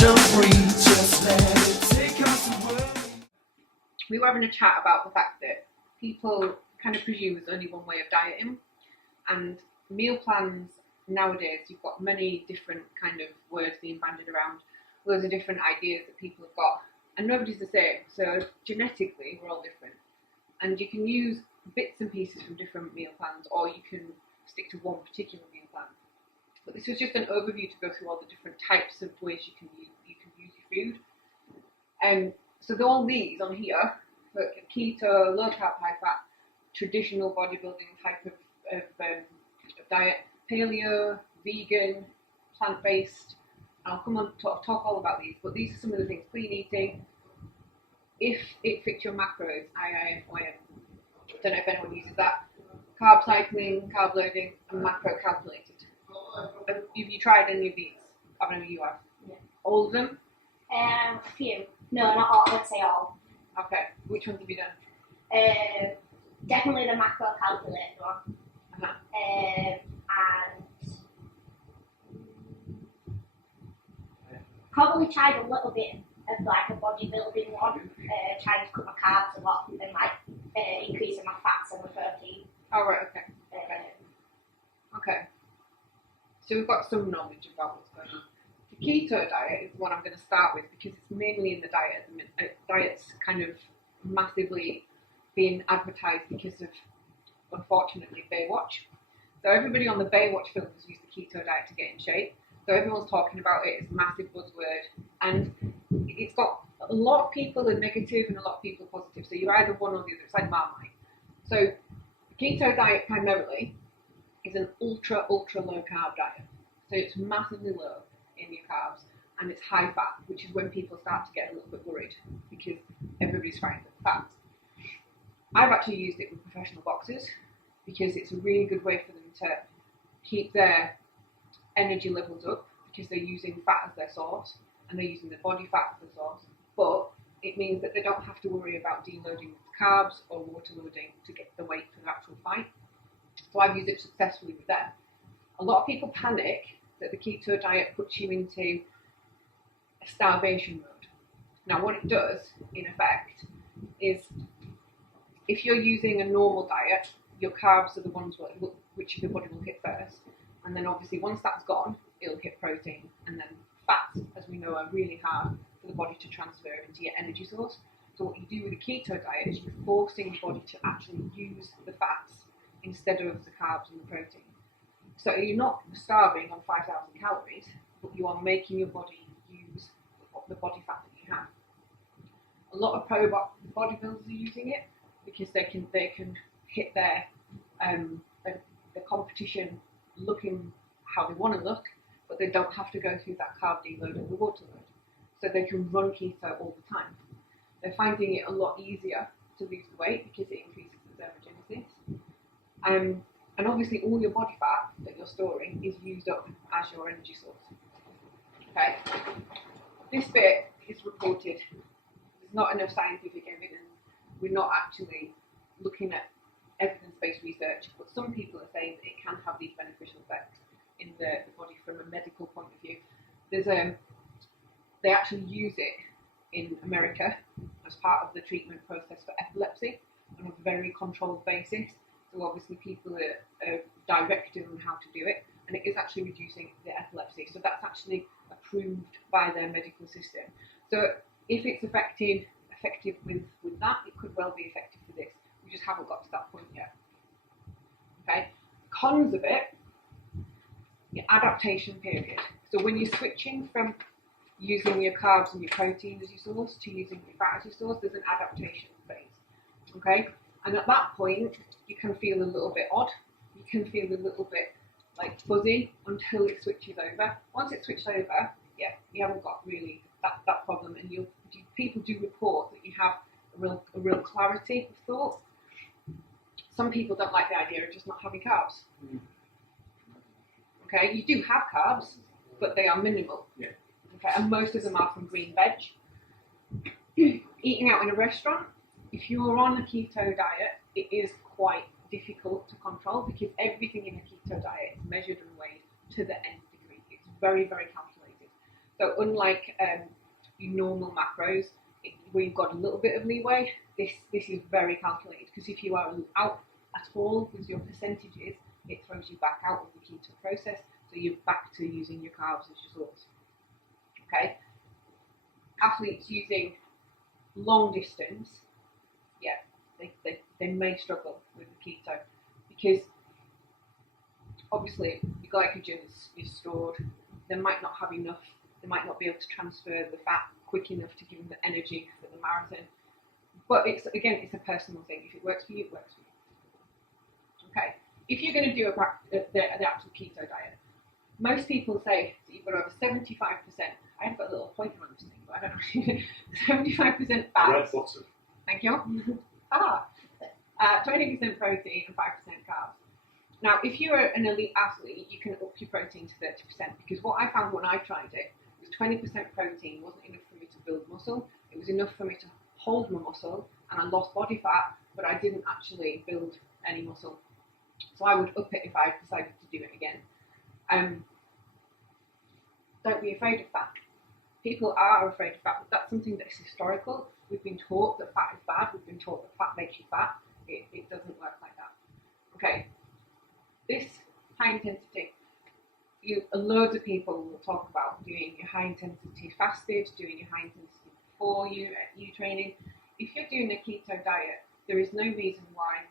emotion free. Just let it take us away. We were having a chat about the fact that people kind of presume there's only one way of dieting, and meal plans nowadays, you've got many different kind of words being bandied around, loads of different ideas that people have got, and nobody's the same. So genetically, we're all different, and you can use bits and pieces from different meal plans, or you can stick to one particular meal plan. But this was just an overview to go through all the different types of ways you can use your food. So all these on here, keto, low carb, high fat, traditional bodybuilding type of diet, paleo, vegan, plant-based. I'll come on to talk all about these, but these are some of the things. Clean eating, if it fits your macros, IIFYM. Don't know if anyone uses that. Carb cycling, carb loading, and macro calculated. Have you tried any of these? I don't know if you have. Yeah. All of them? A few. No, not all. Let's say all. Okay. Which ones have you done? Definitely the macro calculated one. Uh-huh. And probably tried a little bit of like a bodybuilding one, trying to cut my carbs a lot and like increasing my fats and my protein. Oh, right, okay. Okay. So we've got some knowledge about what's going on. The keto diet is the one I'm going to start with because it's mainly in the diet at the minute. Diet's kind of massively being advertised because of, unfortunately, Baywatch. So everybody on the Baywatch film has used the keto diet to get in shape. So everyone's talking about it. It's a massive buzzword. And it's got a lot of people are negative and a lot of people are positive. So you're either one or the other. It's like Marmite. So the keto diet primarily is an ultra low carb diet. So it's massively low in your carbs and it's high fat, which is when people start to get a little bit worried because everybody's frightened of fat. I've actually used it with professional boxers because it's a really good way for them to keep their energy levels up because they're using fat as their source and they're using their body fat as their source, but it means that they don't have to worry about deloading carbs or water loading to get the weight for the actual fight. So I've used it successfully with them. A lot of people panic that the keto diet puts you into a starvation mode. Now what it does, in effect, is if you're using a normal diet, your carbs are the ones which your body will hit first. And then obviously once that's gone, it'll hit protein. And then fats, as we know, are really hard for the body to transfer into your energy source. So what you do with a keto diet is you're forcing the body to actually use the fats instead of the carbs and the protein. So you're not starving on 5,000 calories, but you are making your body use the body fat that you have. A lot of pro bodybuilders are using it because they can hit their competition looking how they want to look, but they don't have to go through that carb deload and the water load. So they can run keto all the time. They're finding it a lot easier to lose the weight because it increases the thermogenesis. And obviously all your body fat that you're storing is used up as your energy source. Okay? This bit is reported. There's not enough scientific evidence. We're not actually looking at evidence-based research, but some people are saying that it can have these beneficial effects in the body from a medical point of view. They actually use it in America as part of the treatment process for epilepsy on a very controlled basis. So obviously people are directed on how to do it, and it is actually reducing the epilepsy. So that's actually approved by their medical system. So if it's effective with that, it could well be effective for this. We just haven't got to that point yet. Okay. Cons of it, your adaptation period. So when you're switching from using your carbs and your protein as your source to using your fat as your source, there's an adaptation phase. Okay. And at that point, you can feel a little bit odd. You can feel a little bit like fuzzy until it switches over. Once it switches over, yeah, you haven't got really that problem. And people do report that you have a real clarity of thought. Some people don't like the idea of just not having carbs. Okay, you do have carbs, but they are minimal. Yeah. Okay, and most of them are from green veg. Eating out in a restaurant, if you're on a keto diet, it is quite difficult to control because everything in a keto diet is measured and weighed to the nth degree. It's very, very calculated. So unlike your normal macros, where you've got a little bit of leeway, this is very calculated, because if you are out at all with your percentages, it throws you back out of the keto process, so you're back to using your carbs as your source. Okay? Athletes using long distance, yeah, they may struggle with the keto, because obviously the glycogen is stored. They might not have enough, they might not be able to transfer the fat quick enough to give them the energy for the marathon. But it's a personal thing. If it works for you, it works for you. Okay. If you're going to do the actual keto diet, most people say that you've got over 75%. I have got a little pointer on this thing, but I don't know. 75% fat. Red button. Thank you. 20% protein and 5% carbs. Now, if you're an elite athlete, you can up your protein to 30%, because what I found when I tried it was 20% protein wasn't enough for me to build muscle. It was enough for me to hold my muscle, and I lost body fat, but I didn't actually build any muscle. So I would up it if I decided to do it again. Don't be afraid of fat. People are afraid of fat, but that's something that's historical. We've been taught that fat is bad. We've been taught that fat makes you fat. It doesn't work like that. Okay. This high intensity, loads of people will talk about doing your high intensity fasted, doing your high intensity before you training. If you're doing a keto diet, there is no reason why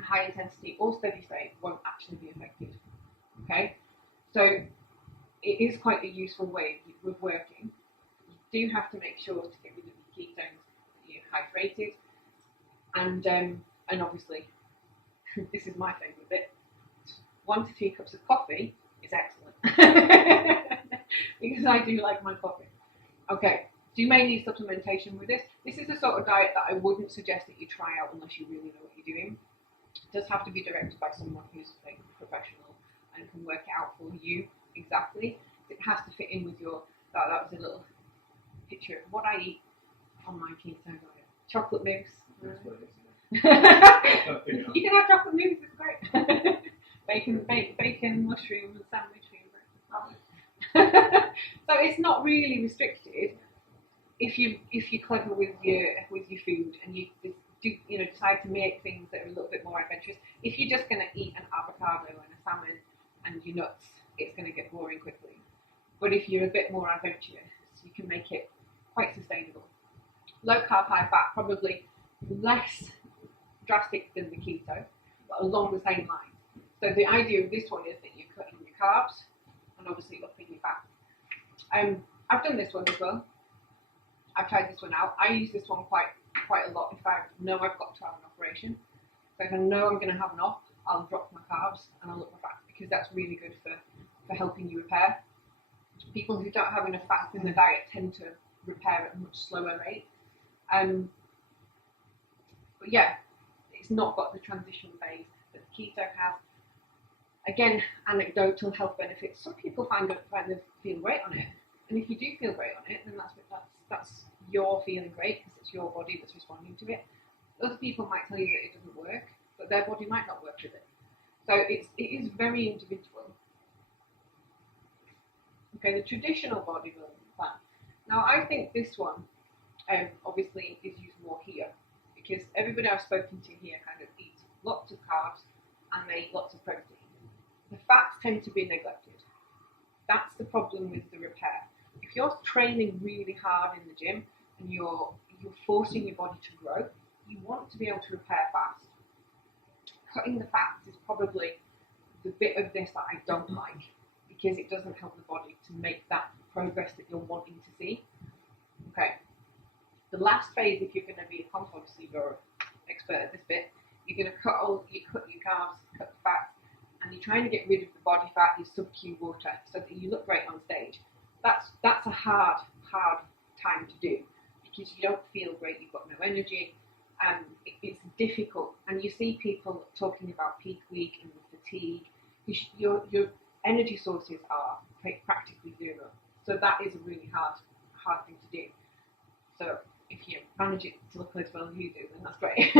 a high intensity or steady state won't actually be effective. Okay, so it is quite a useful way of working. You do have to make sure to get rid of the ketones that you're hydrated, and obviously this is my favourite bit. 1 to 2 cups of coffee is excellent because I do like my coffee. Okay, so you may need supplementation with this. This is the sort of diet that I wouldn't suggest that you try out unless you really know what you're doing. It does have to be directed by someone who's a professional and can work it out for you exactly. It has to fit in with your. That was a little picture of what I eat on my keto diet. Chocolate mousse. You can have chocolate mousse. It's great. bacon, mushroom, and sandwich favourite. So it's not really restricted if you're clever with your food and you decide to make things that are a little bit more adventurous. If you're just going to eat an avocado and a salmon and your nuts, it's going to get boring quickly. But if you're a bit more adventurous, you can make it quite sustainable. Low carb, high fat, probably less drastic than the keto, but along the same lines. So the idea of this one is that you're cutting your carbs and obviously upping your fat. I've done this one as well. I've tried this one out. I use this one quite a lot if I know I've got to have an operation. So if I know I'm going to have an op, I'll drop my carbs and I'll up my fat, because that's really good for helping you repair. People who don't have enough fats in their diet tend to repair at a much slower rate. But yeah, it's not got the transition phase that the keto has. Again, anecdotal health benefits. Some people find they feel great on it, and if you do feel great on it, then that's you're feeling great because it's your body that's responding to it. Other people might tell you that it doesn't work, but their body might not work with it. So it is very individual. Okay, the traditional bodybuilding plan. Now I think this one obviously is used more here, because everybody I've spoken to here kind of eats lots of carbs and they eat lots of protein. The fats tend to be neglected. That's the problem with the repair. If you're training really hard in the gym and you're forcing your body to grow, you want to be able to repair fast. Cutting the fats is probably the bit of this that I don't like, because it doesn't help the body to make that progress that you're wanting to see. Okay. The last phase, if you're going to be a comp, obviously you're an expert at this bit, you're going to cut your carbs, cut the fats, and you're trying to get rid of the body fat, your sub-Q water, so that you look great on stage. That's a hard time to do, because you don't feel great, you've got no energy, and it's difficult. And you see people talking about peak week and the fatigue. Your energy sources are practically zero, so that is a really hard thing to do. So if you manage it to look as well as you do, then that's great.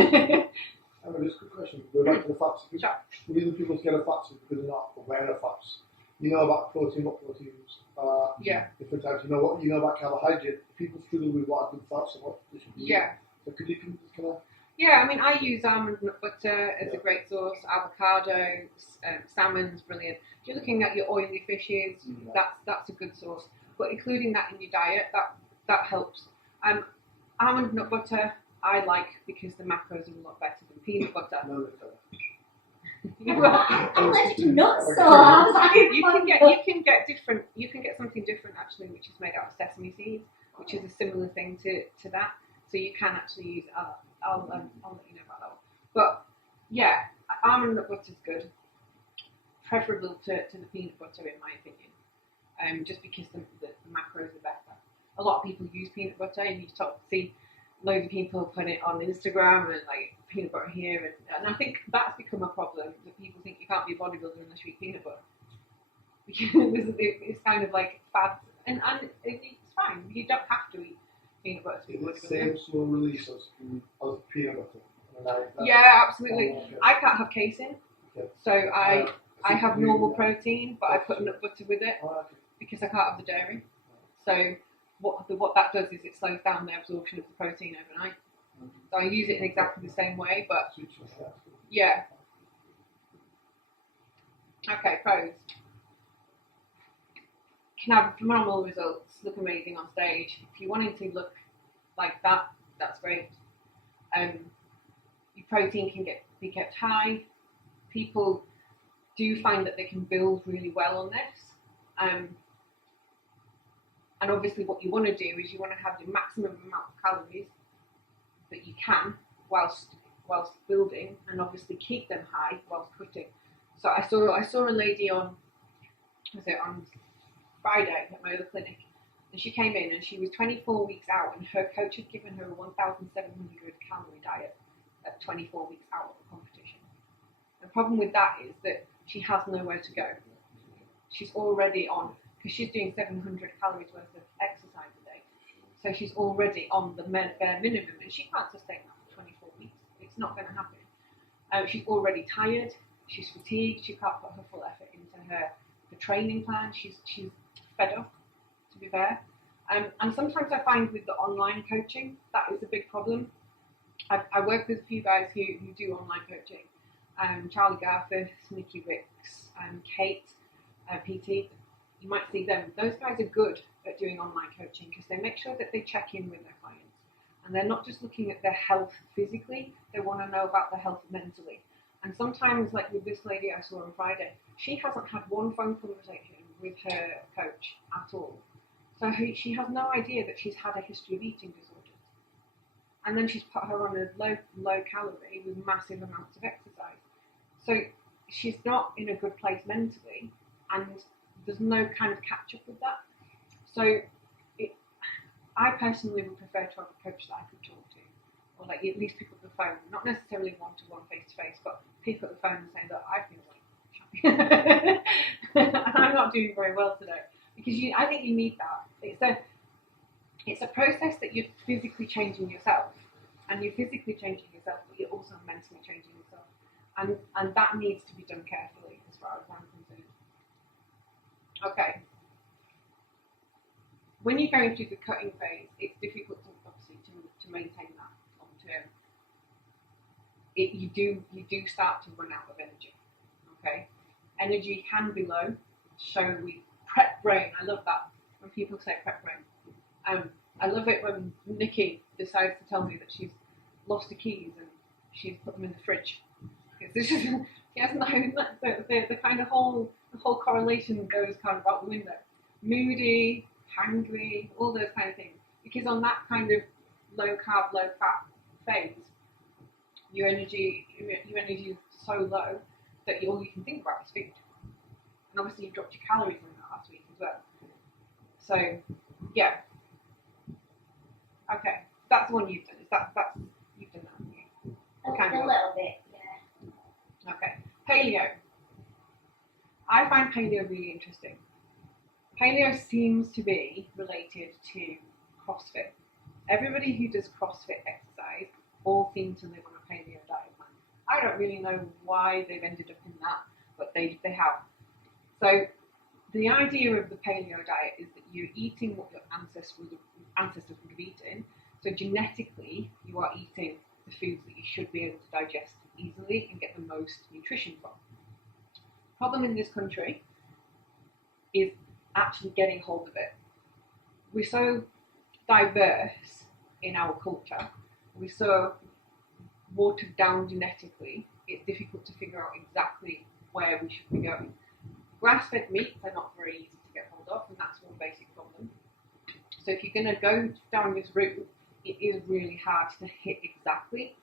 Just a quick question. Go back to the fats. Sure. The reason people scare of fats is because they're not aware of fats. You know about protein, what proteins are, Yeah. different types. You know about carbohydrate. People struggle with what are good fats and what they should be. Yeah. So could you kind of Yeah, I mean, I use almond nut butter as a great source. Avocado, salmon's brilliant. If you're looking at your oily fishes, that's a good source. But including that in your diet, that helps. Almond nut butter I like because the macros are a lot better than peanut butter. no, they don't. I'm allergic to nuts, so I was like, You can get something different actually, which is made out of sesame seeds, which is a similar thing to that. So you can actually use. I'll let you know about that one. But yeah, almond nut butter is good, preferable to the peanut butter in my opinion. Just because the macros are better. A lot of people use peanut butter, and you see loads of people put it on Instagram and like peanut butter here, and I think that's become a problem that people think you can't be a bodybuilder unless you eat peanut butter. Because it's kind of like fat, and it's fine. You don't have to eat peanut butter to be a Is it the bodybuilder. same slow release as peanut butter? Yeah, absolutely. Oh, okay. I can't have casein, Okay. so I have normal protein, but I put nut butter with it Oh, okay. because I can't have the dairy. So what that does is it slows down the absorption of the protein overnight. So I use it in exactly the same way, but yeah. Okay, pros. Can have phenomenal results, look amazing on stage. If you're wanting to look like that, that's great. Your protein can be kept high. People do find that they can build really well on this. And obviously what you want to do is you want to have the maximum amount of calories that you can whilst building, and obviously keep them high whilst quitting. So I saw a lady on Friday at my other clinic, and she came in and she was 24 weeks out, and her coach had given her a 1,700 calorie diet at 24 weeks out of the competition. The problem with that is that she has nowhere to go. She's already on, because she's doing 700 calories worth of exercise a day, so she's already on the bare minimum, and she can't sustain that for 24 weeks. It's not going to happen. She's already tired, she's fatigued, she can't put her full effort into her training plan, she's fed up, to be fair. And sometimes I find with the online coaching, that is a big problem. I work with a few guys who do online coaching. Charlie Garforth, Nikki Wicks, Kate, PT, you might see them. Those guys are good at doing online coaching because they make sure that they check in with their clients. And they're not just looking at their health physically, they want to know about their health mentally. And sometimes, like with this lady I saw on Friday, she hasn't had one phone conversation with her coach at all. So she has no idea that she's had a history of eating disorders. And then she's put her on a low calorie with massive amounts of exercise. So she's not in a good place mentally, and there's no kind of catch up with that. So I personally would prefer to have a coach that I could talk to, or like at least pick up the phone, not necessarily one-to-one, face-to-face, but pick up the phone and say, look, I feel like I'm not doing very well today, because I think you need that. It's a process that you're physically changing yourself, and you're physically changing yourself, but you're also mentally changing yourself, and that needs to be done carefully as far as I'm concerned. Okay. When you're going through the cutting phase, it's difficult to obviously to maintain that long term. You do start to run out of energy. Okay, energy can be low. So we prep brain. I love that when people say prep brain. I love it when Nikki decides to tell me that she's lost the keys and she's put them in the fridge. This is, she hasn't known the kind of whole correlation goes kind of out the window. Moody, hungry, all those kind of things. Because on that kind of low carb, low fat phase, your energy is so low that all you can think about is food. And obviously you dropped your calories in that last week as well. So yeah. Okay, that's the one you've done. You've done that, haven't you? A little bit, yeah. Okay, paleo. I find paleo really interesting. Paleo seems to be related to CrossFit. Everybody who does CrossFit exercise all seem to live on a paleo diet plan. I don't really know why they've ended up in that, but they have. So the idea of the paleo diet is that you're eating what your ancestors would have eaten. So genetically, you are eating the foods that you should be able to digest easily and get the most nutrition from. The problem in this country is actually getting hold of it. We're so diverse in our culture, we're so watered down genetically, it's difficult to figure out exactly where we should be going. Grass-fed meats are not very easy to get hold of, and that's one basic problem. So if you're going to go down this route, it is really hard to hit exactly.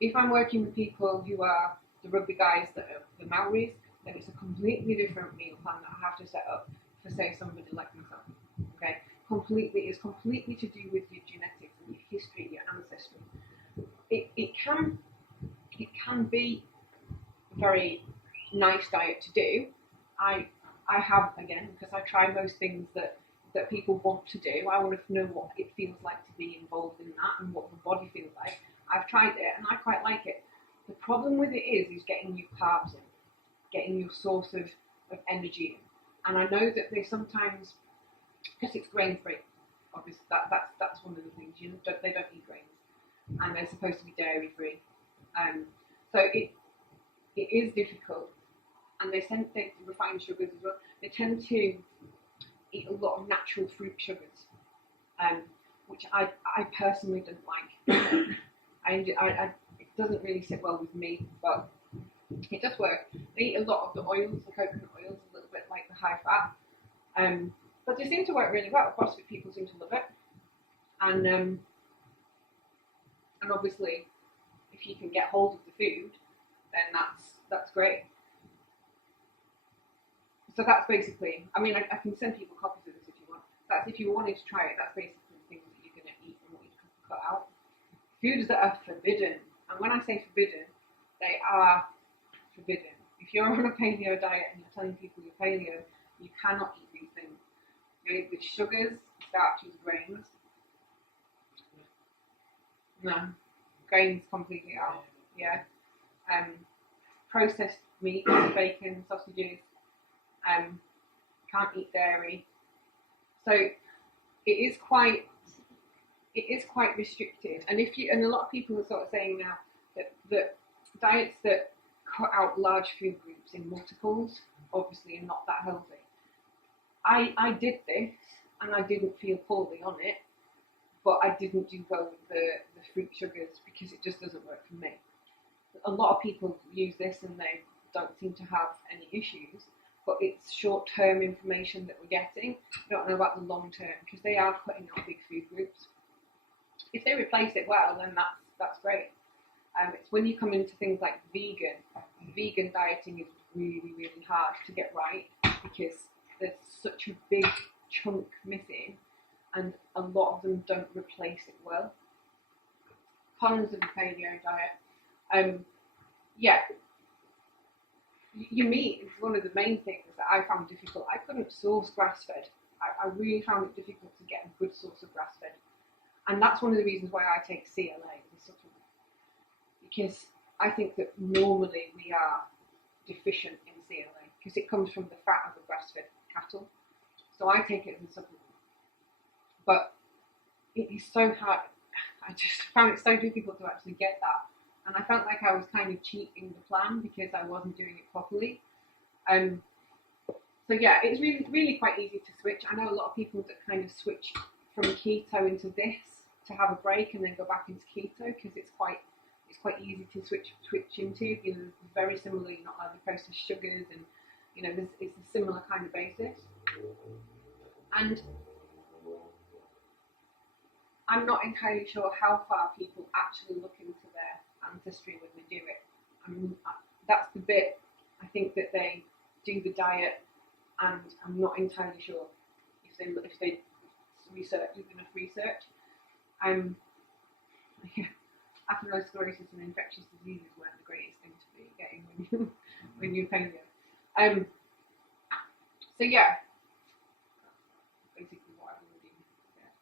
If I'm working with people who are the rugby guys that are the Maoris, then it's a completely different meal plan that I have to set up for, say, somebody like myself. Okay, it's completely to do with your genetics and your history, your ancestry. It can be a very nice diet to do. I have, again, because I try most things that people want to do. I want to know what it feels like to be involved in that and what the body feels like. I've tried it and I quite like it. The problem with it is getting your carbs in, getting your source of energy in. And I know that they sometimes, because it's grain free, obviously that's one of the things. They don't eat grains, and they're supposed to be dairy free. So it is difficult, and they tend to refine sugars as well. They tend to eat a lot of natural fruit sugars, which I personally don't like. It doesn't really sit well with me, but it does work. They eat a lot of the oils, the coconut oils, a little bit like the high fat, but they seem to work really well. CrossFit people seem to love it, and obviously, if you can get hold of the food, then that's great. So that's basically, I mean, I can send people copies of this if you want. That's if you wanted to try it. That's basically the things that you're going to eat and what you can cut out. Foods that are forbidden, and when I say forbidden, they are forbidden. If you're on a paleo diet and you're telling people you're paleo, you cannot eat these things. You eat with sugars, starches, grains. No, grains completely out. Yeah. Processed meats, bacon, sausages. Can't eat dairy. So it is quite restricted. And and a lot of people are sort of saying now that diets that cut out large food groups in multiples obviously are not that healthy. I did this and I didn't feel poorly on it, but I didn't do well with the fruit sugars because it just doesn't work for me. A lot of people use this and they don't seem to have any issues, but it's short-term information that we're getting. I don't know about the long-term because they are cutting out big food groups. If they replace it well, then that's great. It's when you come into things like vegan dieting is really, really hard to get right because there's such a big chunk missing and a lot of them don't replace it well. Cons of the paleo diet. Your meat is one of the main things that I found difficult. I couldn't source grass-fed. I really found it difficult to get a good source of grass-fed. And that's one of the reasons why I take CLA, the supplement. Because I think that normally we are deficient in CLA because it comes from the fat of the grass-fed cattle. So I take it as a supplement. But it is so hard. I just found it so difficult to actually get that. And I felt like I was kind of cheating the plan because I wasn't doing it properly. So yeah, it's really, really quite easy to switch. I know a lot of people that kind of switch from keto into this to have a break and then go back into keto because it's quite easy to switch into. You know, very similar, you're not allowed to process sugars, and you know, it's a similar kind of basis. And I'm not entirely sure how far people actually look into their ancestry when they do it. I mean, that's the bit I think that they do the diet, and I'm not entirely sure if they research, do enough research. Atherosclerosis and infectious diseases weren't the greatest thing to be getting when you're paleo. So yeah, basically what I've already said.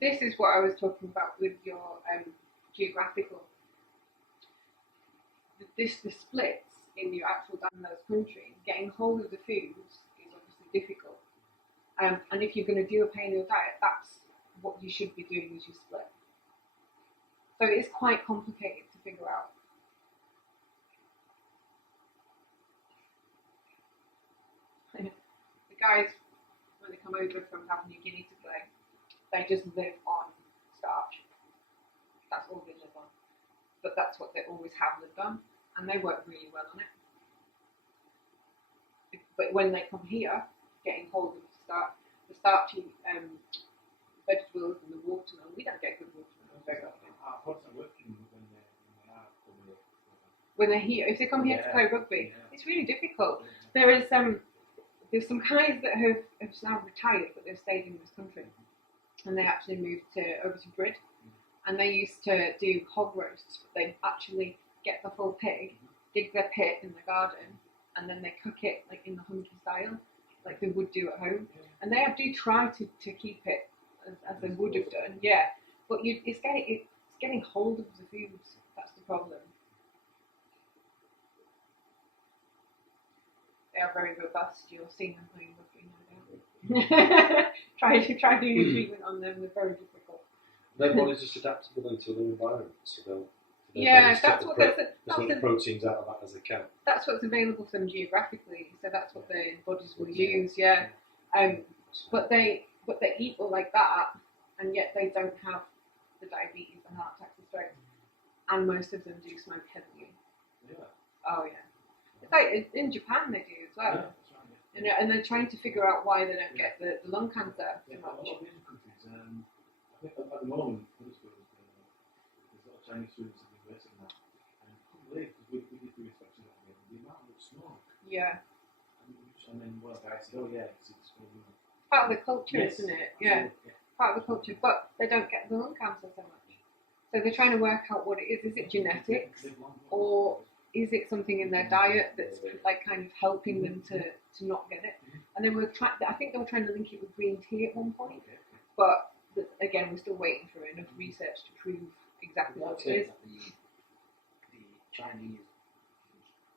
This is what I was talking about with your geographical. the splits in your actual diet in those countries, getting hold of the foods is obviously difficult. And if you're going to do a paleo diet, that's what you should be doing is your split. So it is quite complicated to figure out. The guys, when they come over from Papua New Guinea to play, they just live on starch. That's all they live on. But that's what they always have lived on, and they work really well on it. But when they come here, getting hold of the starchy vegetables and the watermelon, we don't get good watermelon very often. When they're here, if they come here to play rugby, it's really difficult. There's some guys that have now retired, but they've stayed in this country, and they actually moved over to Brid, and they used to do hog roasts. They actually get the full pig, dig their pit in the garden, and then they cook it like in the hunky style, like they would do at home. And they do try to keep it as they would have done, yeah. But it's getting hold of the foods. That's the problem. They are very robust. You'll see them playing rugby, no doubt. try doing a treatment on them. They're very difficult. Their bodies just adaptable then to their environment, so they'll that's what the proteins out of that as they can. That's what's available to them geographically. So that's what their bodies will use. Yeah. But they eat all like that, and yet they don't have the diabetes, the heart attacks, the strokes, and most of them do smoke heavily. Yeah. Oh yeah. It's like in Japan they do as well. Yeah, that's right. And they're trying to figure out why they don't get the lung cancer so A much. lot of Asian countries, I think at the moment, there's a lot of Chinese students in the US and that, and I couldn't believe, because we did do inspections out here, the amount of smoke. Yeah. And then one guy said, oh yeah, it's Part of the culture, yes. isn't it? Yeah. Part of the culture, but they don't get the lung cancer so much. So they're trying to work out what it is. Is it genetics, or is it something in their diet that's like kind of helping them to not get it? And then I think they were trying to link it with green tea at one point, but again, we're still waiting for enough research to prove exactly what it is. The Chinese,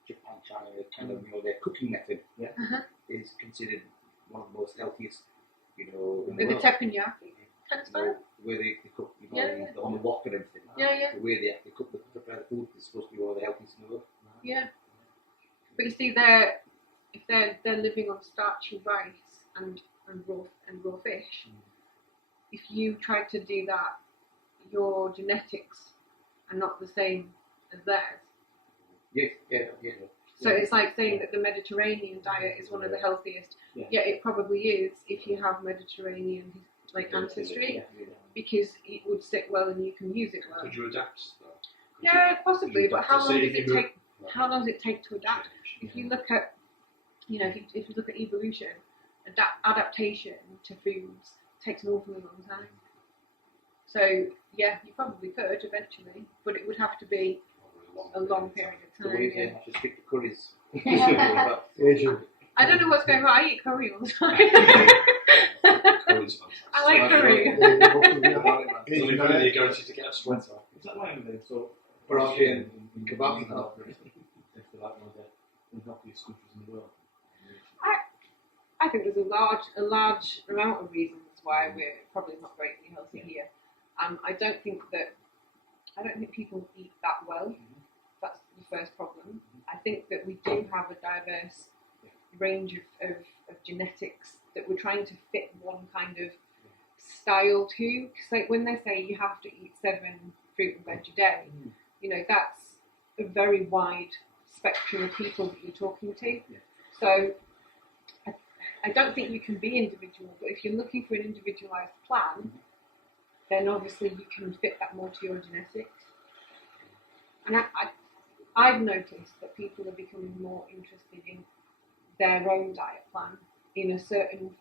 Japan, China, kind of, their cooking method is considered one of the most healthiest, in the With the world. teppanyaki kind of style. Where they cook, Yeah. on the wok and everything. Yeah. The way they actually cook the food is supposed to be one of the healthiest in the world. Yeah. But you see, if they're living on starchy rice and raw fish, if you try to do that, your genetics are not the same as theirs. Yes, yeah. So it's like saying that the Mediterranean diet is one of the healthiest. Yeah, it probably is if you have Mediterranean ancestry, because it would sit well and you can use it well. Could you adapt though? Yeah, possibly. But how long Say does it if you- take? How long does it take to adapt? If you look at, if you look at evolution, adaptation to foods takes an awfully long time. So yeah, you probably could eventually, but it would have to be a long period of The time. way Yeah. they have to stick the curries. Asian. I don't know what's going on. I eat curry all the time. Curry's fantastic. I like curry. It's only when you're guaranteed to get a sweater. Is that why then? So, Parachi and kebab and all. If they're like one of the healthiest countries in the world. I think there's a large amount of reasons why we're probably not greatly healthy here. I don't think people eat that well. That's the first problem. I think that we do have a diverse range of genetics that we're trying to fit one kind of style to. Because like when they say you have to eat 7 fruit and veg a day, that's a very wide spectrum of people that you're talking to. So I don't think you can be individual, but if you're looking for an individualised plan, then obviously you can fit that more to your genetics. And I've noticed that people are becoming more interested in their own diet plan in a certain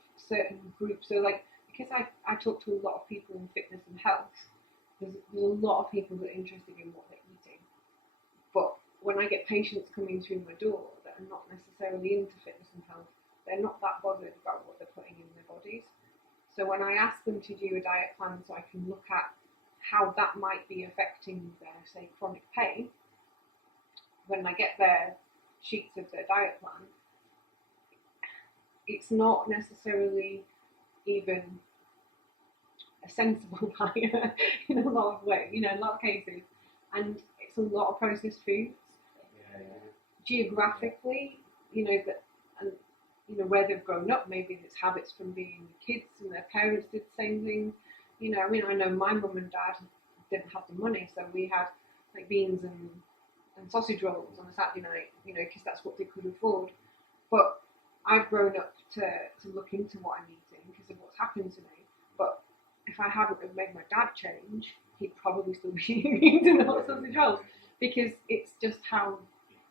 group. So like, because I talk to a lot of people in fitness and health, there's a lot of people that are interested in what they're eating. But when I get patients coming through my door that are not necessarily into fitness and health, they're not that bothered about what they're putting in their bodies. So when I ask them to do a diet plan so I can look at how that might be affecting their, say, chronic pain, when I get their sheets of their diet plan, it's not necessarily even a sensible diet in a lot of ways, in a lot of cases, and it's a lot of processed foods. Geographically, that, and where they've grown up, maybe it's habits from being kids and their parents did the same thing. I know my mum and dad didn't have the money, so we had like beans and sausage rolls on a Saturday night, because that's what they could afford. But I've grown up to look into what I'm eating because of what's happened to me. But if I hadn't have made my dad change, he'd probably still be eating a lot of sausage rolls because it's just how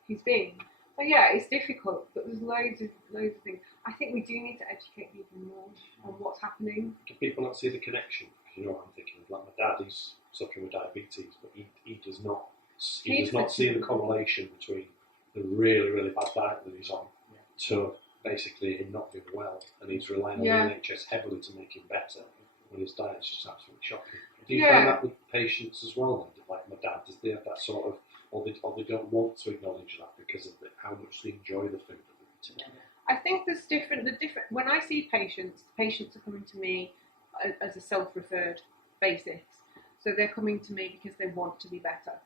he's been. So yeah, it's difficult, but there's loads of things. I think we do need to educate people more on what's happening. Do people not see the connection? You know what I'm thinking of? Like my dad, he's suffering with diabetes, but he does not see the correlation between the really, really bad diet that he's on to basically him not doing well, and he's relying on the NHS heavily to make him better when his diet's just absolutely shocking. Do you find that with patients as well then? Like my dad, does they have that sort of, or they don't want to acknowledge that because of how much they enjoy the food that they're eating? I think there's different. When I see patients are coming to me as a self-referred basis. So they're coming to me because they want to be better.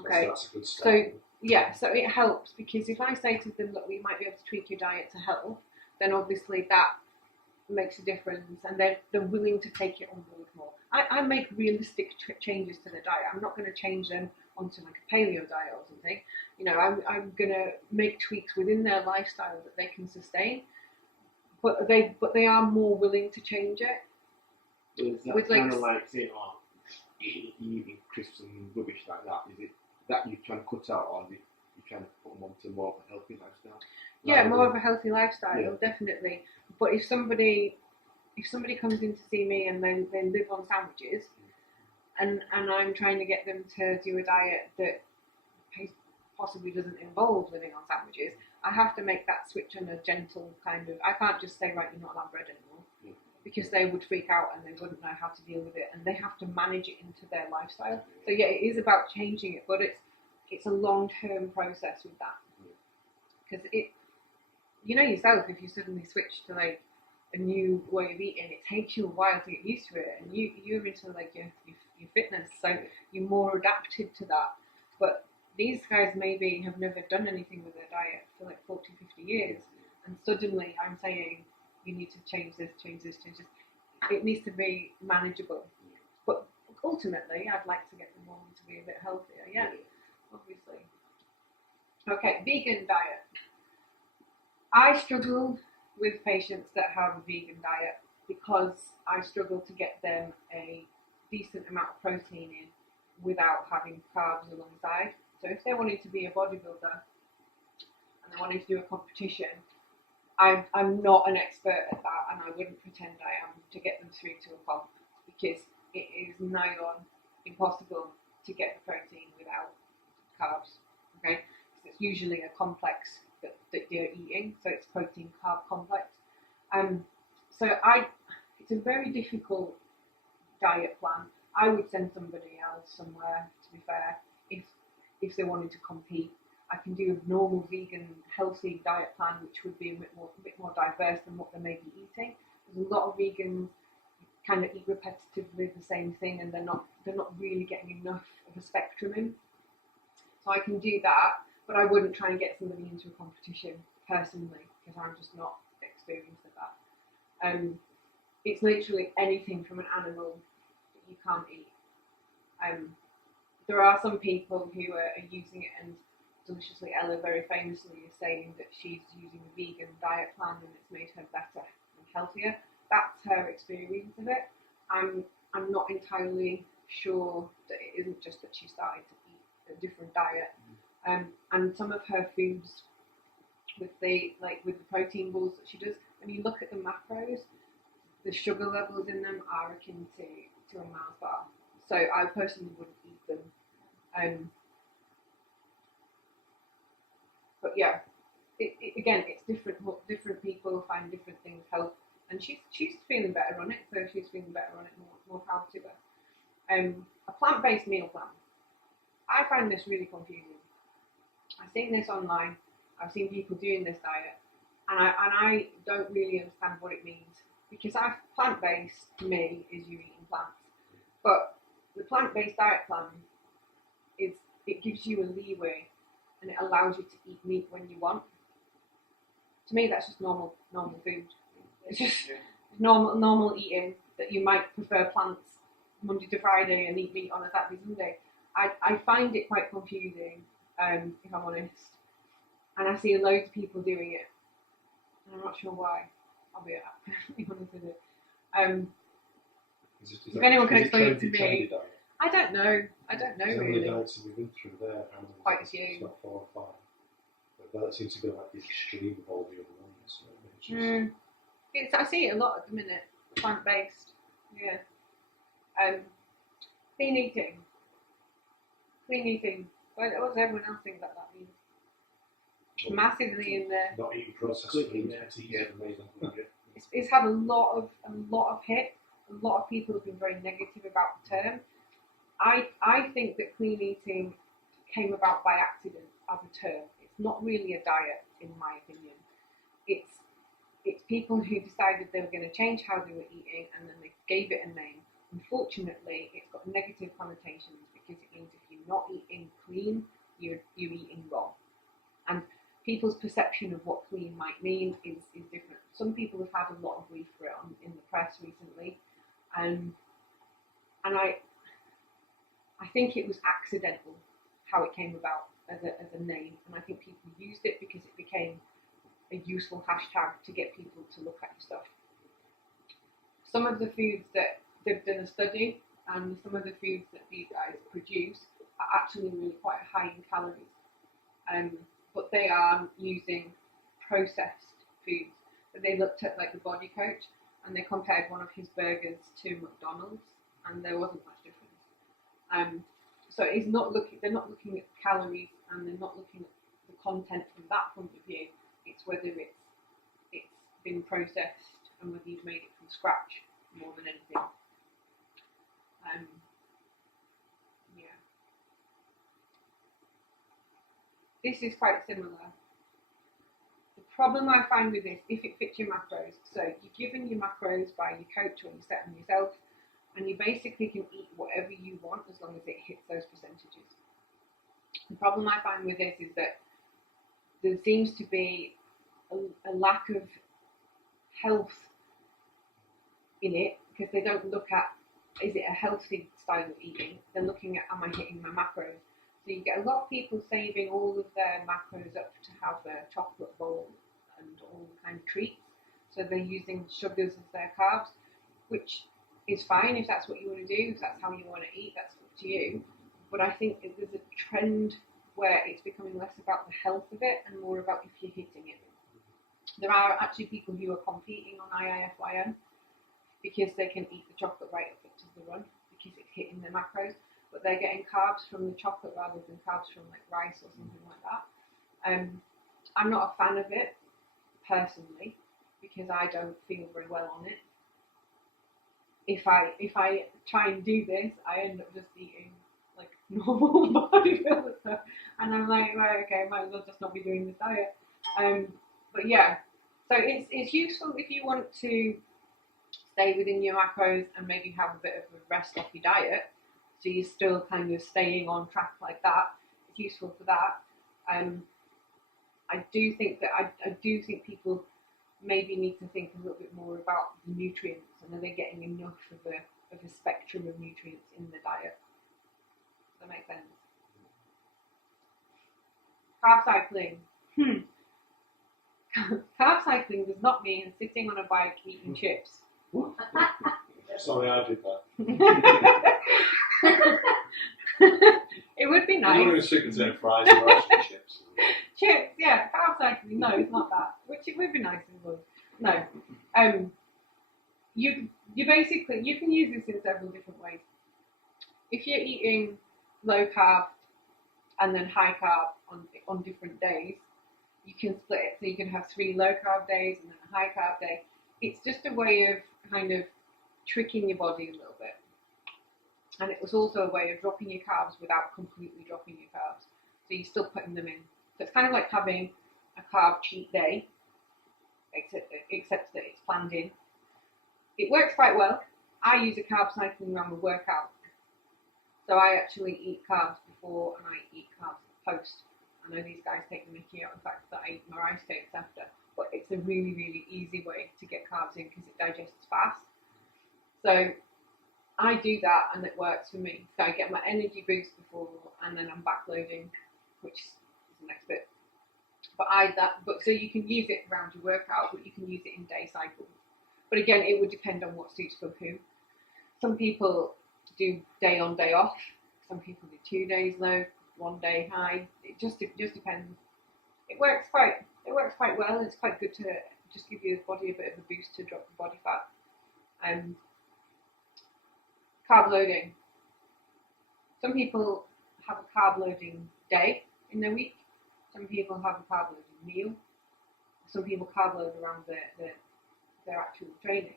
Okay. That's a good start. So it helps because if I say to them, look, we might be able to tweak your diet to help, then obviously that makes a difference, and they're willing to take it on board more. I make realistic changes to their diet. I'm not going to change them onto like a paleo diet or something. I'm going to make tweaks within their lifestyle that they can sustain. But they are more willing to change it. Is that kind of like saying, eating crisps and rubbish like that? Is it that you're trying to cut out, or is it you're trying to put them onto more of a healthy lifestyle? Yeah, more of a healthy lifestyle, definitely. But if somebody comes in to see me and then they live on sandwiches, and I'm trying to get them to do a diet that possibly doesn't involve living on sandwiches, I have to make that switch on a gentle kind of. I can't just say, right, you're not allowed bread anymore, because they would freak out and they wouldn't know how to deal with it, and they have to manage it into their lifestyle. So yeah, it is about changing it, but it's a long-term process with that, because yourself, if you suddenly switch to like a new way of eating, it takes you a while to get used to it, and you're into like your fitness, so you're more adapted to that. But these guys maybe have never done anything with their diet for like 40, 50 years, and suddenly I'm saying you need to change this. It needs to be manageable, but ultimately I'd like to get them all to be a bit healthier, obviously. Okay, vegan diet. I struggle with patients that have a vegan diet because I struggle to get them a decent amount of protein in without having carbs alongside. So if they wanted to be a bodybuilder and they wanted to do a competition, I'm not an expert at that, and I wouldn't pretend I am to get them through to a comp, because it is nigh on impossible to get the protein without carbs. Okay, because it's usually a complex that you're eating, so it's protein carb complex. So it's a very difficult diet plan. I would send somebody else somewhere, to be fair, if they wanted to compete. I can do a normal vegan healthy diet plan, which would be a bit more diverse than what they may be eating. There's a lot of vegans kind of eat repetitively the same thing, and they're not really getting enough of a spectrum in. So I can do that, but I wouldn't try and get somebody into a competition personally, because I'm just not experienced at that. It's literally anything from an animal that you can't eat. There are some people who are using it, and deliciously Ella very famously is saying that she's using a vegan diet plan and it's made her better and healthier. That's her experience of it. I'm not entirely sure that it isn't just that she started to eat a different diet. And some of her foods with the protein balls that she does, when you look at the macros, the sugar levels in them are akin to a Mars bar. So I personally wouldn't eat them. But yeah, again, it's different. Different people find different things help, and she's feeling better on it, so she's feeling better on it. More power to her. A plant-based meal plan. I find this really confusing. I've seen this online. I've seen people doing this diet, and I don't really understand what it means, because plant-based to me is you eating plants, but the plant-based diet plan it gives you a leeway, and it allows you to eat meat when you want. To me, that's just normal food. It's just normal eating, that you might prefer plants Monday to Friday and eat meat on a Saturday, Sunday. I find it quite confusing, if I'm honest. And I see loads of people doing it, and I'm not sure why. I'll be perfectly honest with it. If anyone can explain it to me, I don't know How many really. diets have we been through there? How many Quite a diets? few. It's not 4 or 5. But that seems to be like the extreme of all the other ones. So it's just, I see it a lot at the minute. Plant-based, yeah. Clean eating. What does everyone else think that means? Massively in there. Not eating processed food. It's easy for me. It's had a lot of hit. A lot of people have been very negative about the term. I think that clean eating came about by accident as a term. It's not really a diet, in my opinion. It's people who decided they were going to change how they were eating, and then they gave it a name. Unfortunately, it's got negative connotations, because it means if you're not eating clean, you're eating wrong. And people's perception of what clean might mean is different. Some people have had a lot of grief for it in the press recently, and I think it was accidental how it came about as a name, and I think people used it because it became a useful hashtag to get people to look at your stuff. Some of the foods that they've done a study, and some of the foods that these guys produce are actually really quite high in calories, but they are using processed foods. But they looked at like the Body Coach, and they compared one of his burgers to McDonald's, and there wasn't much difference. So they're not looking at calories, and they're not looking at the content from that point of view. It's whether it's been processed and whether you've made it from scratch more than anything. Yeah. This is quite similar. The problem I find with this, if it fits your macros, so you're given your macros by your coach or you set them yourself, and you basically can eat whatever you want as long as it hits those percentages. The problem I find with this is that there seems to be a lack of health in it, because they don't look at, is it a healthy style of eating? They're looking at, am I hitting my macros? So you get a lot of people saving all of their macros up to have a chocolate bowl and all kind of treats. So they're using sugars as their carbs, which is fine if that's what you want to do, if that's how you want to eat, that's up to you. But I think there's a trend where it's becoming less about the health of it and more about if you're hitting it. There are actually people who are competing on IIFYM because they can eat the chocolate right up to the run, because it's hitting their macros, but they're getting carbs from the chocolate rather than carbs from like rice or something like that. I'm not a fan of it personally, because I don't feel very well on it. If I try and do this, I end up just eating like normal bodybuilder stuff, and I'm like, right, okay, I might as well just not be doing this diet. But yeah, so it's useful if you want to stay within your macros and maybe have a bit of a rest off your diet, so you're still kind of staying on track like that. It's useful for that. I do think people maybe need to think a little bit more about the nutrients, and are they getting enough of a spectrum of nutrients in the diet? Does that make sense? Carb cycling. Carb cycling does not mean sitting on a bike eating chips. Sorry, I did that. It would be I'm nice. going to stick and say fries and rice and chips. Chips, yeah, carb cycling. No, it's not that. Which it would be nice if it was. No. You basically, you can use this in several different ways. If you're eating low carb and then high carb on different days, you can split it. So you can have 3 low carb days and then a high carb day. It's just a way of kind of tricking your body a little bit. And it was also a way of dropping your carbs without completely dropping your carbs. So you're still putting them in. So it's kind of like having a carb cheat day, except that it's planned in. It works quite well. I use a carb cycling around my workout. So I actually eat carbs before and I eat carbs post. I know these guys take the mickey out of the fact that I eat my rice cakes after, but it's a really, really easy way to get carbs in because it digests fast. So I do that and it works for me. So I get my energy boost before and then I'm backloading, which is the next bit. But so you can use it around your workout, but you can use it in day cycles. But again, it would depend on what suits for who. Some people do day on, day off. Some people do 2 days low, 1 day high. It just depends. It works quite well. It's quite good to just give your body a bit of a boost to drop the body fat. Carb loading. Some people have a carb loading day in their week. Some people have a carb loading meal. Some people carb load around their actual training.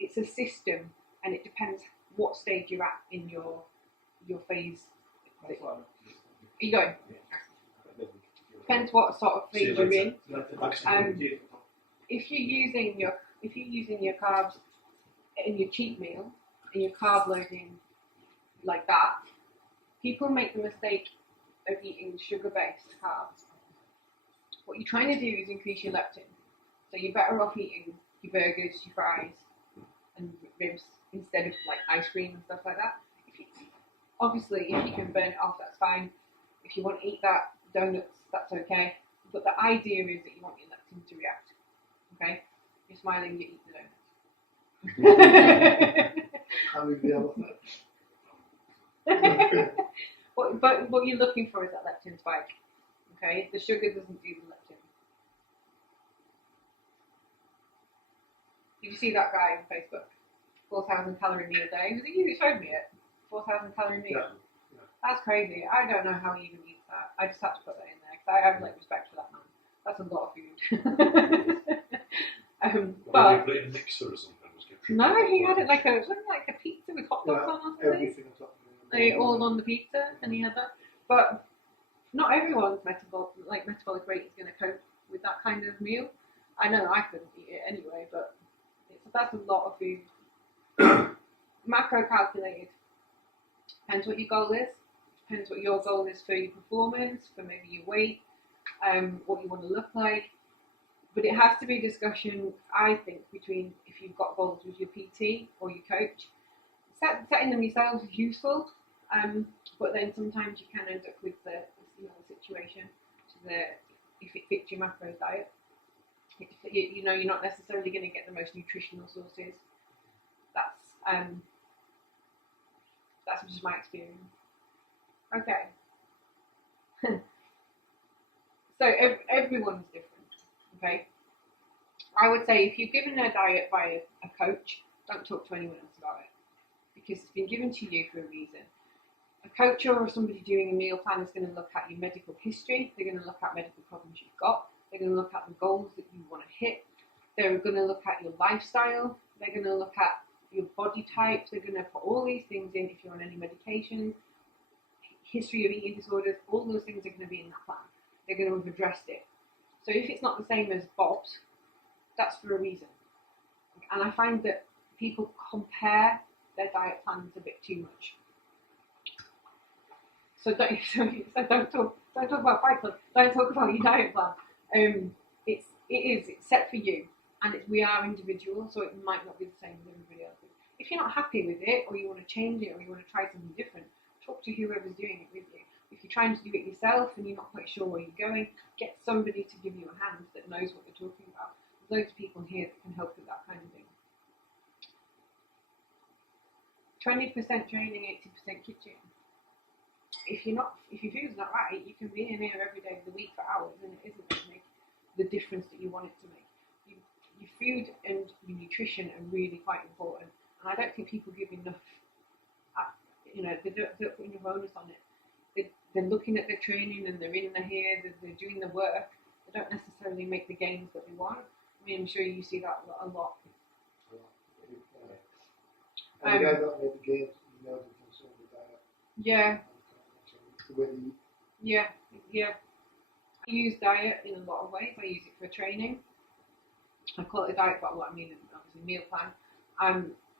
It's a system, and it depends what stage you're at in your phase. Are you going? Depends what sort of phase you're in. If you're using your carbs in your cheat meal and you're carb loading like that, people make the mistake of eating sugar-based carbs. What you're trying to do is increase your leptin. So you're better off eating your burgers, your fries, and ribs instead of like ice cream and stuff like that. Obviously, if you can burn it off, that's fine. If you want to eat that, donuts, that's okay. But the idea is that you want your leptin to react. Okay? You're smiling, you eat the donuts. How would be able to? But what you're looking for is that leptin spike. Okay? The sugar doesn't do the leptin. Did you see that guy on Facebook? 4,000 calorie meal a day. Was it you who showed me it? 4,000 calorie meal. Yeah. That's crazy. I don't know how he even eats that. I just had to put that in there because I have like respect for that man. That's a lot of food. Well, you put it in a mixer or something. No, he had it like a pizza with hot dogs on or something. Everything on top of They all on the pizza, and he had that. But not everyone's metabolic rate is going to cope with that kind of meal. I know I couldn't eat it anyway, but that's a lot of food. Macro calculated. Depends what your goal is. Depends what your goal is for your performance, for maybe your weight, what you want to look like. But it has to be a discussion, I think, between if you've got goals with your PT or your coach. Setting them yourself is useful, but then sometimes you can end up with the situation. So if it fits your macros diet, you're not necessarily going to get the most nutritional sources. That's just my experience. Okay. So everyone's different. Okay. I would say if you're given a diet by a coach, don't talk to anyone else about it because it's been given to you for a reason. A coach or somebody doing a meal plan is going to look at your medical history. They're going to look at medical problems you've got. They're going to look at the goals that you want to hit. They're going to look at your lifestyle. They're going to look at your body type. They're going to put all these things in if you're on any medication, history of eating disorders. All those things are going to be in that plan. They're going to have addressed it. So if it's not the same as Bob's, that's for a reason. And I find that people compare their diet plans a bit too much. So don't talk about Fight Club. Don't talk about your diet plan. It's set for you, and we are individual, so it might not be the same as everybody else. If you're not happy with it, or you want to change it, or you want to try something different, talk to whoever's doing it with you. If you're trying to do it yourself and you're not quite sure where you're going, get somebody to give you a hand that knows what they're talking about. There's loads of people here that can help with that kind of thing. 20% training, 80% kitchen. If your food's not right, you can be in here every day of the week for hours, and it isn't going to make the difference that you want it to make. Your food and your nutrition are really quite important, and I don't think people give enough. They don't put enough onus on it. They're looking at their training and they're in here, they're doing the work. They don't necessarily make the gains that they want. I mean, I'm sure you see that a lot. And the guys that made the games, the diet. Yeah. the way that you Yeah. I use diet in a lot of ways. I use it for training. I call it a diet, but what I mean is obviously meal plan.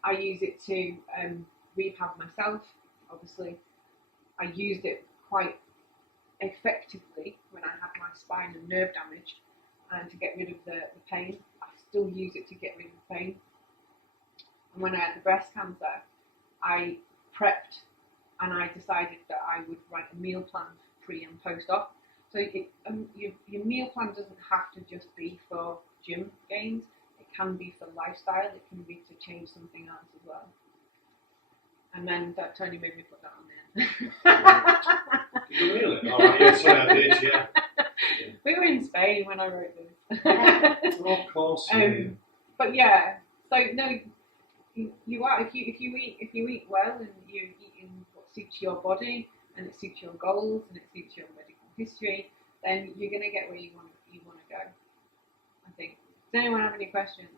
I use it to rehab myself. Obviously, I used it quite effectively when I had my spine and nerve damage, and to get rid of the pain. I still use it to get rid of the pain. And when I had the breast cancer, I prepped and I decided that I would write a meal plan pre and post op. So your meal plan doesn't have to just be for gym gains. It can be for lifestyle. It can be to change something else as well. And then Tony made me put that on there. Did you really? Oh, yeah, sorry, I did, yeah. We were in Spain when I wrote this. Oh, of course, yeah. But yeah, so no, you are if you eat well and you're eating what suits your body and it suits your goals and it suits your medical history, then you're gonna get where you want to go. I think. Does anyone have any questions?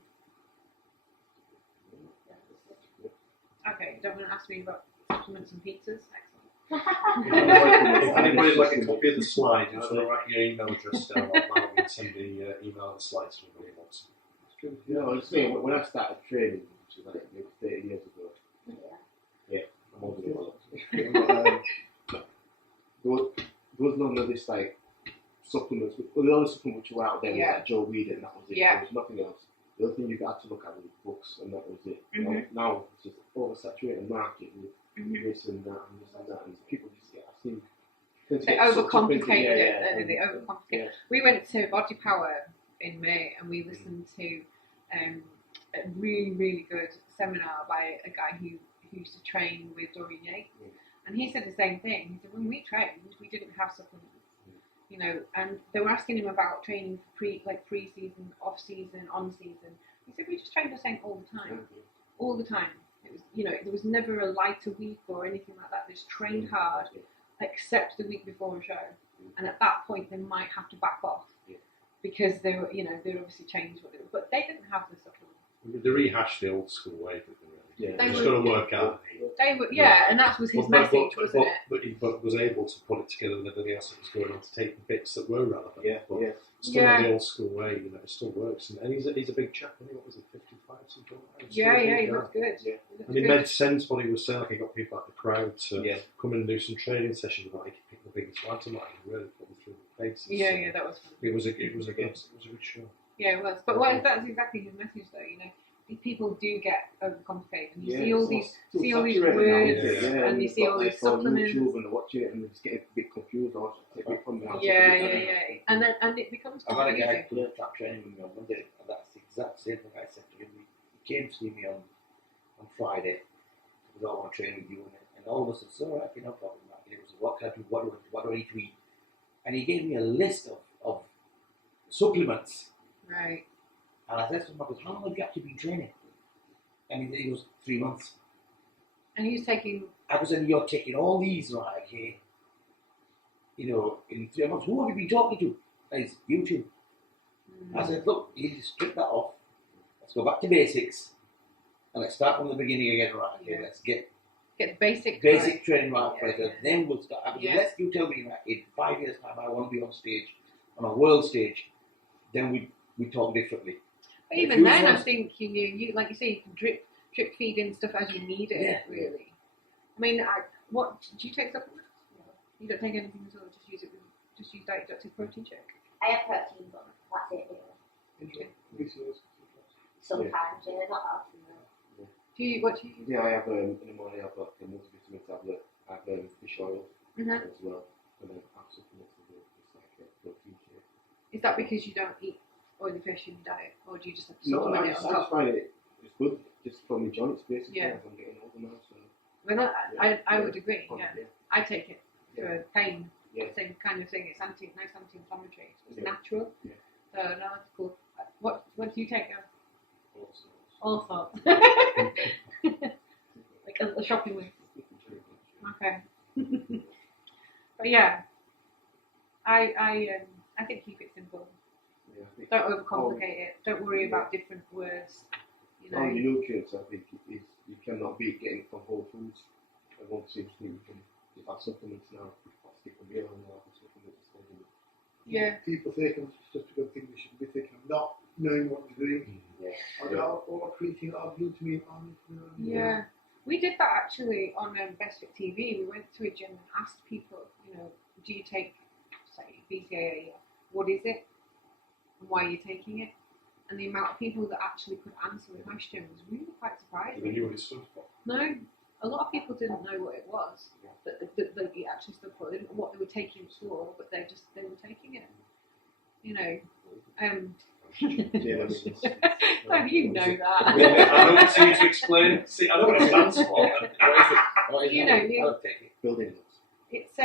Okay, you don't want to ask me about supplements and pizzas? Excellent. If anybody'd like a copy of the slide, you just want to write your email address down, I'll send the email and the slides to anybody who wants. You know, I was saying, when I started training, which was like maybe 30 years ago, I'm older than that. There was none of this like supplements. Well, the only supplement which were out there was like Joe Weed, and that was it. Yeah. There was nothing else. The other thing you had to look at was books, and that was it. Mm-hmm. Now it's just oversaturated market with this and that and this and that, and people just get, I think, They overcomplicated it. and They overcomplicated. yeah. We went to Body Power in May and we listened to a really, really good seminar by a guy who used to train with Dorian Yates. And he said the same thing. He said, when we trained, we didn't have supplements. You know, and they were asking him about training for pre-season, off-season, on-season. He said, we just trained the same all the time. All the time. It was, you know, there was never a lighter week or anything like that. They just trained hard, except the week before a show. And at that point, they might have to back off because they were, you know, they obviously changed what they were. But they didn't have the supplement. They rehashed the old school way, didn't they? Yeah. They Just were- got to work out. They were, and that was his message, wasn't it? But he was able to put it together with everything else that was going on to take the bits that were relevant. But still in the old school way, you know, it still works. And he's a big chap. I think, what was it, 55 something like that? He looks good. Yeah. And it made sense what he was saying. Like, he got people at the crowd to come in and do some training sessions about he could pick the biggest ones and really put them through the paces. Yeah, that was fun. It was a good show. Yeah, it was. But that's exactly his message, though. You know, people do get overcomplicated, and you see all these words, and you see all these supplements. YouTube and watch it, and it's getting a bit confused. Or take it from now. And it becomes I got a guy confusing. who start training with me on Monday, and that's the exact same thing I said to him. He came to see me on Friday, because I want to train with you, and all of us said, so right, no problem. He was, what can I do? What do I need to eat? And he gave me a list of supplements. Right. And I said to him, how long have you actually been training? And he goes, 3 months. And he's taking. I was saying, you're taking all these, right, okay? You know, in 3 months, who have you been talking to? And it's YouTube. I said, look, you need to strip that off. Let's go back to basics. And let's start from the beginning again, right? Okay, let's get the basic training right first. And then we'll start. Let's you tell me, right, in 5 years' time, I want to be on stage, on a world stage. Then we talk differently. But even then, I'm thinking you like you say, you can drip feed in stuff as you need it. Really. I mean, what do you take supplements? You don't take anything at all. Just use Diet Doctor protein shake. I have protein, but that's it really. Sometimes, not often. What do you use? Yeah, I have in the morning. I've got a multivitamin tablet. I have fish oil as well, and then I have supplements as well, just like a protein shake. Is that because you don't eat oily fish in your diet, or do you just have to No, supplement I it just on top? find it it's good just for my joints basically. Yeah. As I'm getting older now, so Well, I would agree. Yeah, yeah. I take it for pain. Yeah. Same kind of thing. It's nice anti-inflammatory. It's Yeah. natural. Yeah. So no, that's cool. What do you take now? Also, All sorts. Like a shopping list. Okay. But yeah, I think keep it simple. yeah, I think Don't overcomplicate it. Don't worry about different words. You on know. the nutrients, I think is you cannot beat getting from whole foods. Everyone seems to think you can have supplements now. stick a meal and all this stuff and just taking it. Yeah. People taking stuff to go think they should be thinking of not knowing what they're doing. Or creating arguments to me. Yeah. We did that actually on Best Fit TV. We went to a gym and asked people, you know, do you take, say, BCAA? What is it? And why are you taking it? And the amount of people that actually could answer the question was really quite surprising. They knew what it stood for. No, a lot of people didn't know what it was. That it actually stood for. They didn't know what they were taking it for, but they were taking it. You know. How do you know that? I don't need to explain. See, I know what it stands for. What is You it? know, I'll take it. Building blocks. It's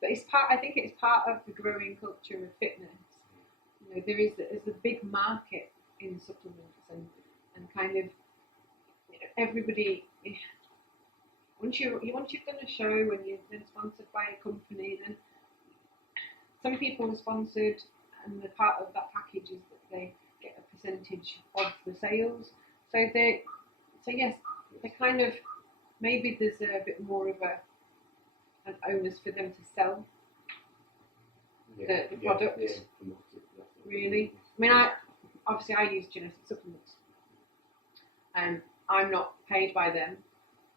but it's part. I think it's part of the growing culture of fitness. You know, there's a big market in supplements and kind of, you know, everybody. Once you've done a show and you've been sponsored by a company, then some people are sponsored, and the part of that package is that they get a percentage of the sales. So yes, they kind of, maybe there's a bit more of an onus for them to sell the product. Really. I mean, I use genetic supplements. I'm not paid by them.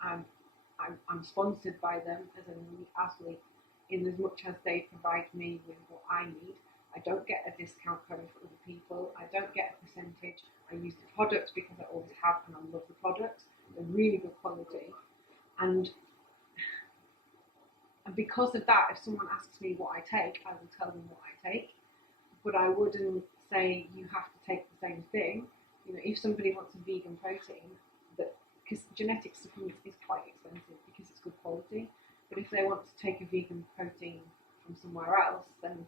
I'm sponsored by them as an elite athlete, in as much as they provide me with what I need. I don't get a discount code for other people. I don't get a percentage. I use the products because I always have, and I love the products. They're really good quality. And because of that, if someone asks me what I take, I will tell them what I take. But I wouldn't say you have to take the same thing. You know, if somebody wants a vegan protein, because genetic supplements is quite expensive because it's good quality. But if they want to take a vegan protein from somewhere else, then,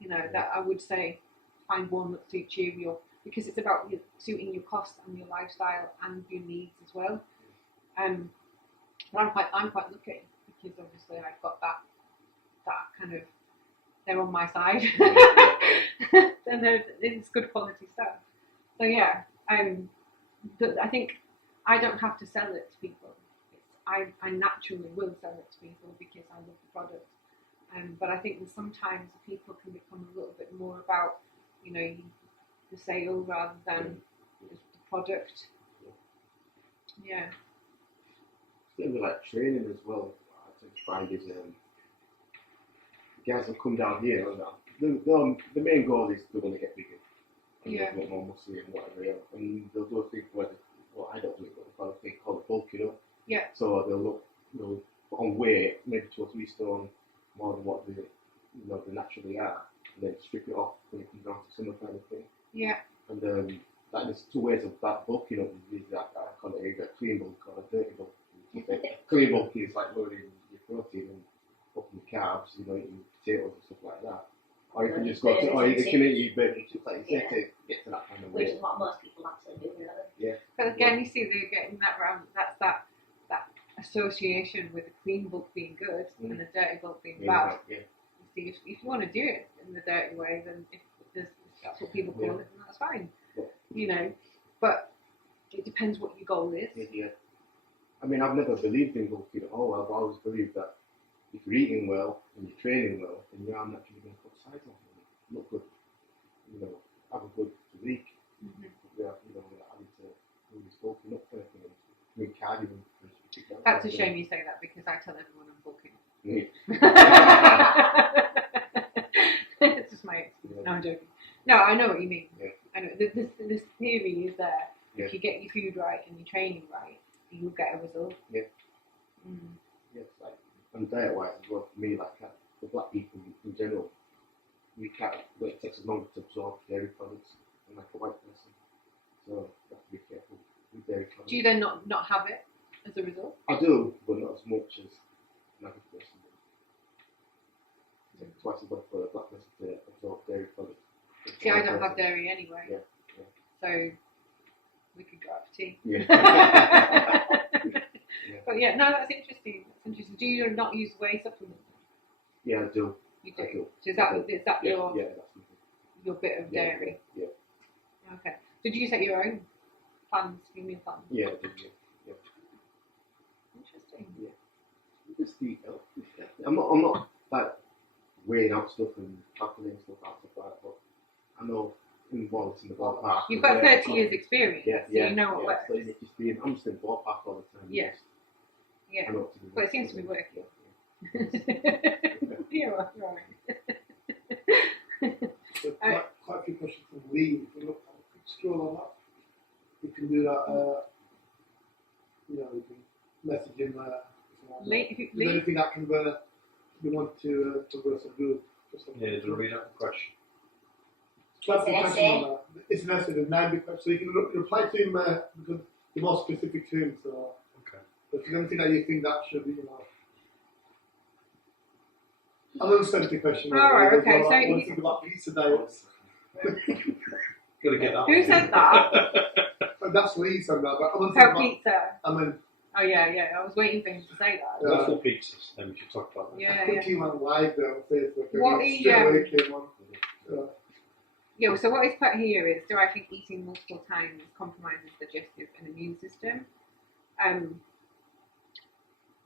you know, that I would say find one that suits you, because it's about suiting your cost and your lifestyle and your needs as well. But I'm quite lucky because obviously I've got that kind of, they're on my side, and it's good quality stuff. So yeah, I think I don't have to sell it to people. I naturally will sell it to people because I love the product. But I think that sometimes people can become a little bit more about, you know, the sale rather than the product. Yeah. It's a bit like training as well. I tend to find is guys that come down here, the main goal is they want to get bigger. And Yeah. get more muscle and whatever else. And they'll do a thing where I don't do it, but they've got a thing called bulking up. Yeah. So they'll put on weight, maybe 2 or 3 stone more than what they naturally are, and then strip it off when it comes down to summer kind of thing. Yeah. And there's 2 ways of that bulking up. Is that I call it a clean bulk or a dirty bulk. Clean bulk is like loading your protein and upping the carbs, you know, eating potatoes and stuff like that. Or you can just go to, or you can eat burgers and chips, like you said, to get to that kind of Which weight. is what most people actually do, really. Yeah. But again, you see, they're getting that round. That's that association with the clean bulk being good and the dirty bulk being bad. Yeah. You see, if you want to do it in the dirty way, then if that's what people call it, then that's fine. Yeah. You know, but it depends what your goal is. Yeah. I mean, I've never believed in bulking at all. I've always believed that if you're eating well and you're training well, then you are naturally going to put size on and look good. You know, have a good physique. Mm-hmm. Yeah, you know, without having to do this bulking up kind of thing. I mean, cardio. That's a shame you say that because I tell everyone I'm bulking. Yeah. It's just my excuse. No, I'm joking. No, I know what you mean. Yeah. I know this theory is there. Yeah. If you get your food right and your training right, you'll get a result. Yeah. Mm. Yes, like, and diet-wise as well, for me, like, for black people in general, we can't, well, it takes us longer to absorb dairy products than like a white person. So, you have to be careful with dairy products. Do you then not have it as a result? I do, but not as much as an average person does. It's like twice as much for a black person to absorb dairy products. See, I don't have dairy anyway. Yeah. So, we could go out for tea. Yeah. But yeah, no, that's interesting. That's interesting. Do you not use whey supplements? Yeah, I do. You do. I do. So is that Yeah, your yeah, that's something. your bit of Yeah, dairy? Yeah. Okay. So do you set your own plans, your meal plans? Yeah, I do, yeah. Interesting. Yeah. Just eat healthy. I'm not like weighing out stuff and calculating stuff out stuff like that, but I know in the ballpark. You've got 30 years experience, Yeah, so yeah. you know what works. So I'm just in the ballpark all the time. Yeah. I know what to do. Well, it seems to be working. You're right. So quite a few questions from Lee. If you look, scroll on that, you can do that. You know, you can message him there. Lee, Is there anything that can we want to converse on group? Yeah, to read out the question. Quite a few It's an questions essay. on that. It's an essay, there's 9 big questions. So you can reply to him because you're more specific to him. So, Okay. if there's anything that you think that should be, you know. Another 70 question. All right, okay, so I want to think about pizza diets. Got to get that. Who said that? But that's Lee said that. But I want to think Oh, about. pizza. I mean, Oh, yeah. I was waiting for him to say that. Yeah. Waffle pizzas, then we should talk about that. Yeah, I put yeah. you on live there on Facebook. What and he, straight away came on. Yeah, so what is put here is, do I think eating multiple times compromises the digestive and immune system?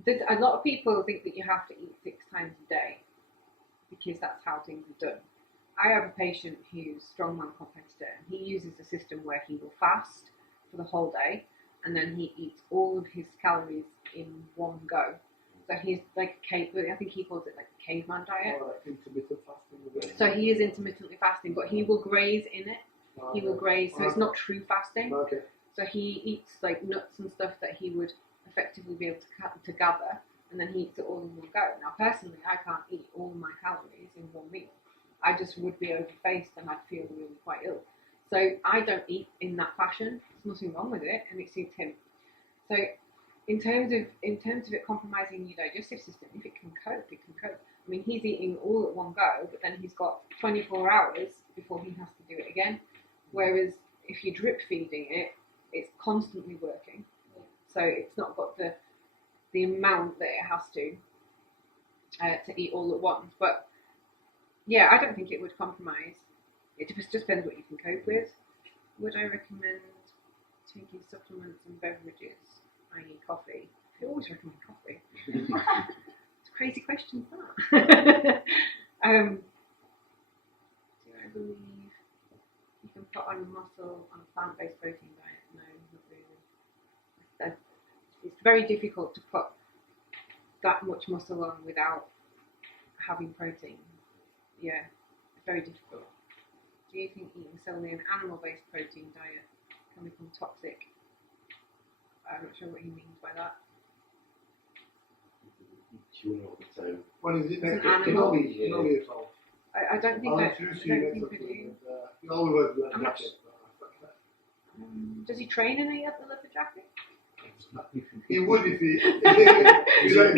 There's a lot of people think that you have to eat 6 times a day because that's how things are done. I have a patient who's strongman competitor, and he uses a system where he will fast for the whole day, and then he eats all of his calories in one go. So he's like I think he calls it like a caveman diet. Or like intermittent fasting. with it. So he is intermittently fasting, but he will graze in it. He will graze, so it's not true fasting. Okay. So he eats like nuts and stuff that he would effectively be able to gather, and then he eats it all in one go. Now, personally, I can't eat all my calories in one meal. I just would be overfaced and I'd feel really quite ill. So I don't eat in that fashion. There's nothing wrong with it, and it suits him. So in terms of it compromising your digestive system, if it can cope, it can cope. I mean, he's eating all at one go, but then he's got 24 hours before he has to do it again. Whereas if you're drip feeding it, it's constantly working. So it's not got the amount that it has to eat all at once. But yeah, I don't think it would compromise. It just depends what you can cope with. Would I recommend taking supplements and beverages, i.e. coffee? I always recommend coffee. It's a crazy question, that. Do I believe you can put on muscle on a plant-based protein diet? No, not really. It's very difficult to put that much muscle on without having protein. Yeah, it's very difficult. Do you think eating solely an animal-based protein diet can become toxic? I'm not sure what he means by that. Chewing all the time. When is it It's next an week? animal. You know me at all. I don't think I'll that. introduce I you don't next think week. I do. You know, we were doing I'm not jacket. Does he train in a leather jacket? He would if he.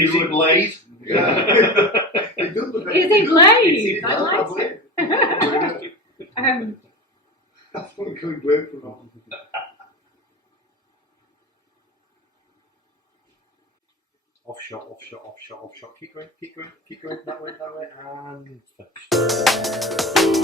Is he Blade? Yeah. He does look like Is he Blade? He I does like look Blade. it. That's what we could Blade from. Offshot. Keep going. That way, and finish.